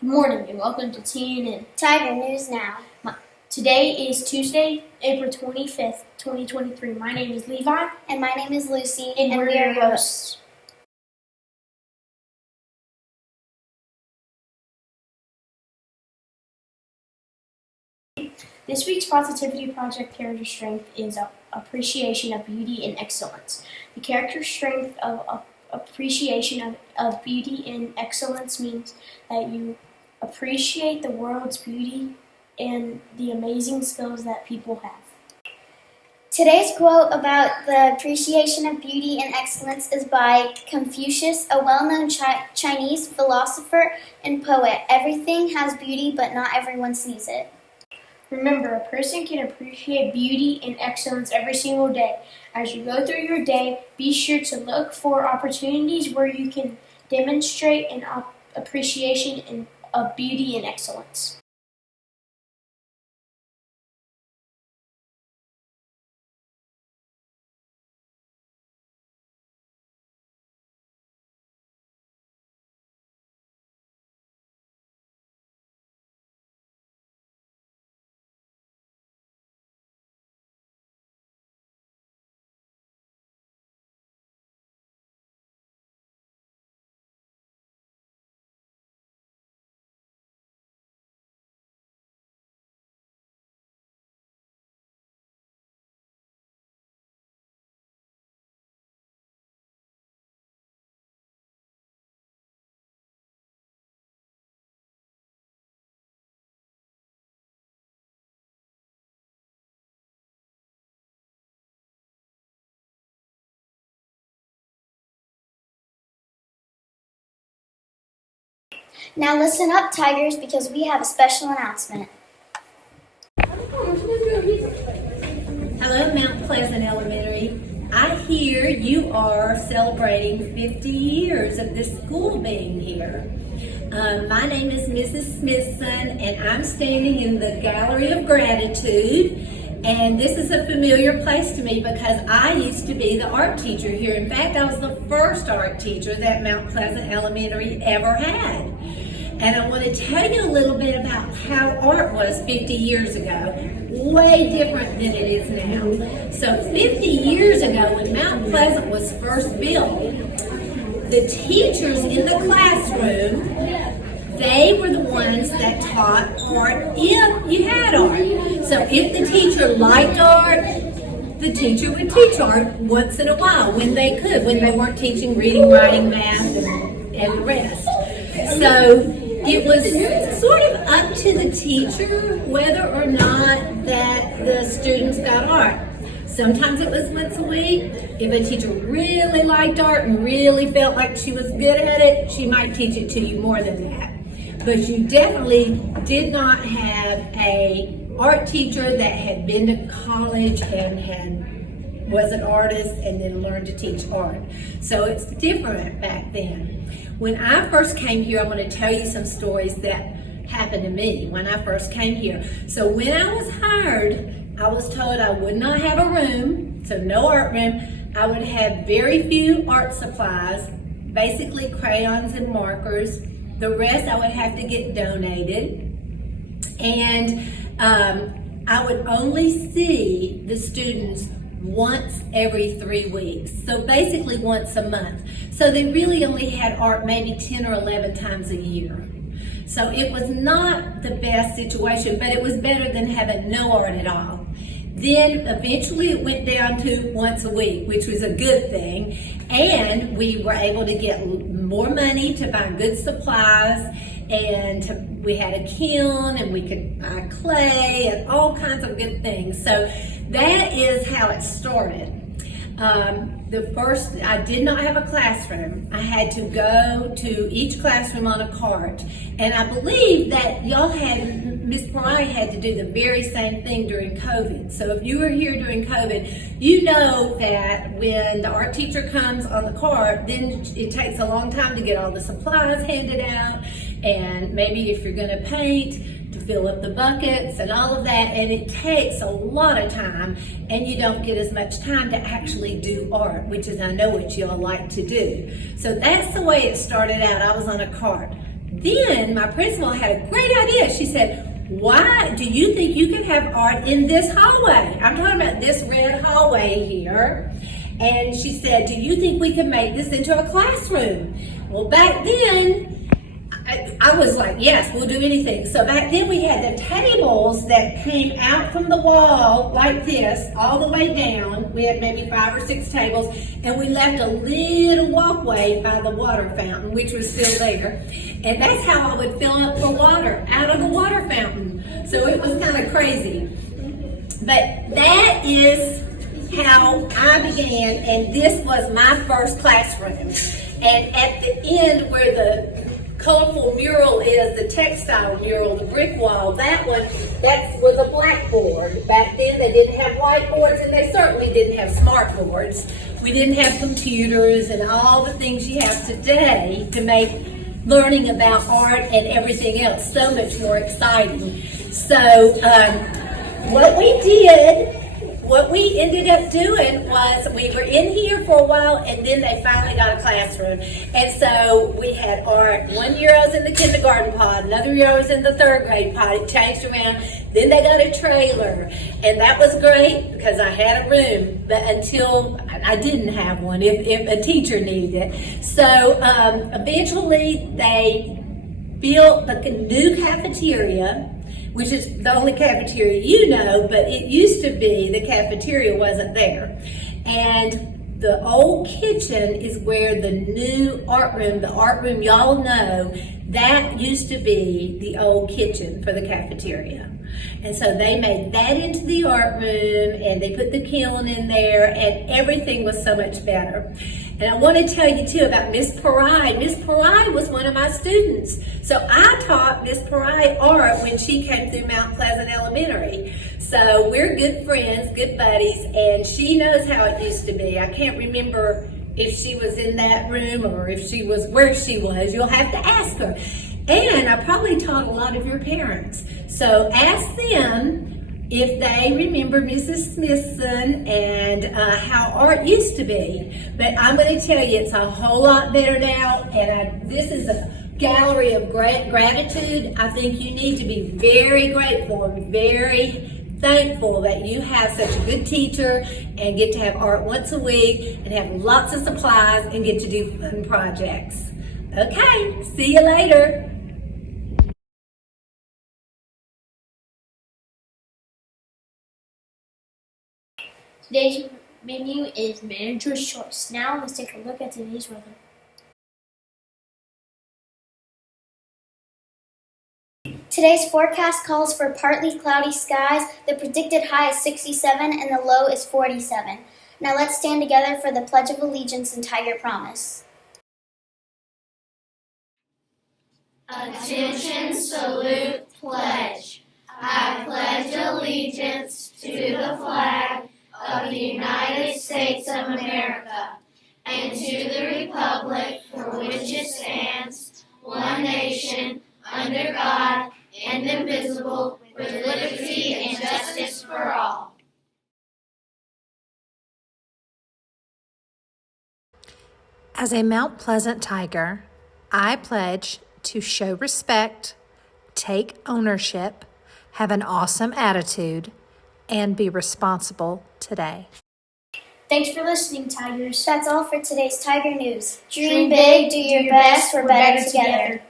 Good morning and welcome to TNN Tiger News Now. Today is Tuesday, April 25th, 2023. My name is Levi. And my name is Lucy, and we're your hosts. This week's Positivity Project character strength is appreciation of beauty and excellence. The character strength of appreciation of beauty and excellence means that you appreciate the world's beauty and the amazing skills that people have. Today's quote about the appreciation of beauty and excellence is by Confucius, a well-known Chinese philosopher and poet. Everything has beauty, but not everyone sees it. Remember, a person can appreciate beauty and excellence every single day. As you go through your day, be sure to look for opportunities where you can demonstrate an appreciation of beauty and excellence. Now listen up, Tigers, because we have a special announcement. Hello, Mount Pleasant Elementary. I hear you are celebrating 50 years of this school being here. My name is Mrs. Smithson, and I'm standing in the Gallery of Gratitude. And this is a familiar place to me because I used to be the art teacher here. In fact, I was the first art teacher that Mount Pleasant Elementary ever had. And I want to tell you a little bit about how art was 50 years ago. Way different than it is now. So 50 years ago, when Mount Pleasant was first built, the teachers in the classroom, they were the ones that taught art if you had art. So if the teacher liked art, the teacher would teach art once in a while when they could, when they weren't teaching reading, writing, math, and the rest. So it was sort of up to the teacher whether or not that the students got art. Sometimes it was once a week. If a teacher really liked art and really felt like she was good at it, she might teach it to you more than that. But you definitely did not have an art teacher that had been to college and was an artist and then learned to teach art. So it's different back then. When I first came here, I'm going to tell you some stories that happened to me when I first came here. So when I was hired, I was told I would not have a room, so no art room. I would have very few art supplies, basically crayons and markers. The rest I would have to get donated. And I would only see the students once every 3 weeks. So basically once a month. So they really only had art maybe 10 or 11 times a year. So it was not the best situation, but it was better than having no art at all. Then eventually it went down to once a week, which was a good thing. And we were able to get more money to buy good supplies, and we had a kiln, and we could buy clay and all kinds of good things. So that is how it started. I did not have a classroom. I had to go to each classroom on a cart. And I believe that Miss Mariah had to do the very same thing during COVID. So if you were here during COVID, you know that when the art teacher comes on the cart, then it takes a long time to get all the supplies handed out. And maybe if you're gonna paint, to fill up the buckets and all of that, and it takes a lot of time, and you don't get as much time to actually do art, which is I know what y'all like to do. So that's the way it started out. I was on a cart. Then my principal had a great idea. She said, why do you think you can have art in this hallway? I'm talking about this red hallway here. And she said, do you think we can make this into a classroom? Well, back then, I was like, yes, we'll do anything. So back then we had the tables that came out from the wall like this, all the way down. We had maybe 5 or 6 tables, and we left a little walkway by the water fountain, which was still there. And that's how I would fill up for water, out of the water fountain. So it was kind of crazy. But that is how I began, and this was my first classroom. And at the end where the colorful mural is, the textile mural, the brick wall, that was a blackboard. Back then they didn't have whiteboards, and they certainly didn't have smart boards. We didn't have computers and all the things you have today to make learning about art and everything else so much more exciting. So what we ended up doing was we were in here for a while, and then they finally got a classroom. And so we had art. 1 year I was in the kindergarten pod, another year I was in the 3rd grade pod. It changed around. Then they got a trailer, and that was great because I had a room, but until I didn't have one if a teacher needed it. So eventually they built the new cafeteria, which is the only cafeteria you know, but it used to be the cafeteria wasn't there. And the old kitchen is where the new art room y'all know, that used to be the old kitchen for the cafeteria. And so they made that into the art room, and they put the kiln in there, and everything was so much better. And I want to tell you too about Miss Parai. Miss Parai was one of my students. So I taught Miss Parai art when she came through Mount Pleasant Elementary. So we're good friends, good buddies, and she knows how it used to be. I can't remember if she was in that room or if she was where she was. You'll have to ask her. And I probably taught a lot of your parents. So ask them if they remember Mrs. Smithson and how art used to be. But I'm going to tell you, it's a whole lot better now, and this is a gallery of gratitude. I think you need to be very grateful and very thankful that you have such a good teacher and get to have art once a week and have lots of supplies and get to do fun projects. Okay, see you later. Today's menu is Manager's Choice. Now let's take a look at today's weather. Today's forecast calls for partly cloudy skies. The predicted high is 67 and the low is 47. Now let's stand together for the Pledge of Allegiance and Tiger Promise. Attention, salute, pledge. I pledge allegiance to the flag of the United States of America and to the republic for which it stands, one nation, under God, indivisible, with liberty and justice for all. As a Mount Pleasant Tiger, I pledge to show respect, take ownership, have an awesome attitude, and be responsible today. Thanks for listening, Tigers. That's all for today's Tiger News. Dream big, do your best, we're better together.